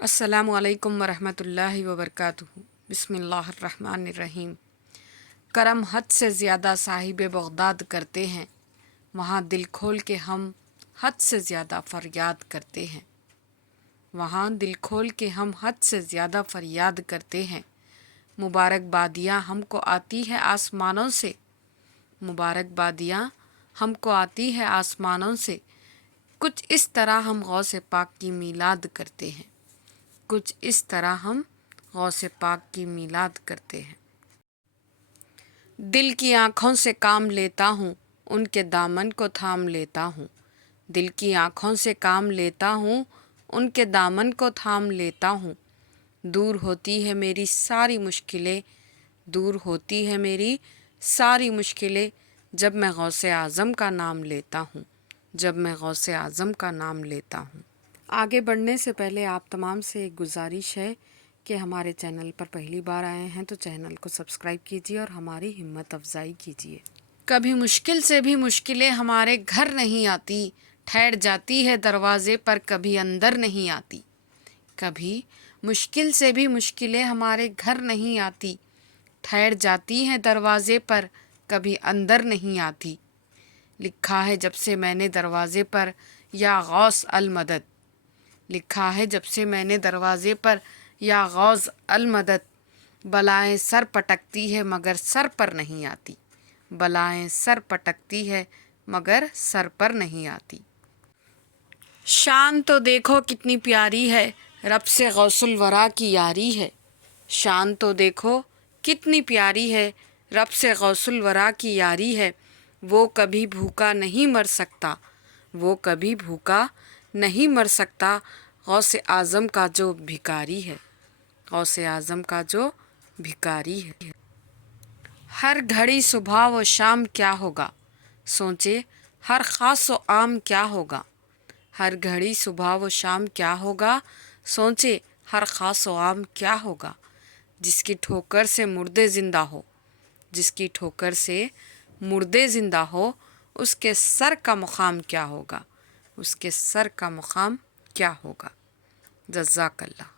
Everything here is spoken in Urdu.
السلام علیکم ورحمۃ اللہ وبرکاتہ۔ بسم اللہ الرحمن الرحیم۔ کرم حد سے زیادہ صاحب بغداد کرتے ہیں، وہاں دل کھول کے ہم حد سے زیادہ فریاد کرتے ہیں، وہاں دل کھول کے ہم حد سے زیادہ فریاد کرتے ہیں۔ مبارک بادیاں ہم کو آتی ہے آسمانوں سے، مبارک بادیاں ہم کو آتی ہے آسمانوں سے، کچھ اس طرح ہم غوث پاک کی میلاد کرتے ہیں، کچھ اس طرح ہم غوث پاک کی میلاد کرتے ہیں۔ دل کی آنکھوں سے کام لیتا ہوں، ان کے دامن کو تھام لیتا ہوں، دل کی آنکھوں سے کام لیتا ہوں، ان کے دامن کو تھام لیتا ہوں۔ دور ہوتی ہے میری ساری مشکلیں، دور ہوتی ہے میری ساری مشکلیں، جب میں غوث اعظم کا نام لیتا ہوں، جب میں غوث اعظم کا نام لیتا ہوں۔ آگے بڑھنے سے پہلے آپ تمام سے ایک گزارش ہے کہ ہمارے چینل پر پہلی بار آئے ہیں تو چینل کو سبسکرائب کیجیے اور ہماری ہمت افزائی کیجیے۔ کبھی مشکل سے بھی مشکلیں ہمارے گھر نہیں آتی، ٹھہر جاتی ہے دروازے پر، کبھی اندر نہیں آتی۔ کبھی مشکل سے بھی مشکلیں ہمارے گھر نہیں آتی، ٹھہر جاتی ہیں دروازے پر، کبھی اندر نہیں آتی۔ لکھا ہے جب سے میں نے دروازے پر یا غوث المدد، لکھا ہے جب سے میں نے دروازے پر یا غوث المدد، بلائیں سر پٹکتی ہے مگر سر پر نہیں آتی، بلائیں سر پٹکتی ہے مگر سر پر نہیں آتی۔ شان تو دیکھو کتنی پیاری ہے، رب سے غوث الورا کی یاری ہے، شان تو دیکھو کتنی پیاری ہے، رب سے غوث الورا کی یاری ہے۔ وہ کبھی بھوکا نہیں مر سکتا، وہ کبھی بھوکا نہیں مر سکتا، غوث اعظم کا جو بھکاری ہے، غوث اعظم کا جو بھکاری ہے۔ ہر گھڑی صبح و شام کیا ہوگا، سوچے ہر خاص و عام کیا ہوگا، ہر گھڑی صبح و شام کیا ہوگا، سوچے ہر خاص و عام کیا ہوگا۔ جس کی ٹھوکر سے مردے زندہ ہو، جس کی ٹھوکر سے مردے زندہ ہو، اس کے سر کا مقام کیا ہوگا، اس کے سر کا مقام کیا ہوگا۔ جزاک اللہ۔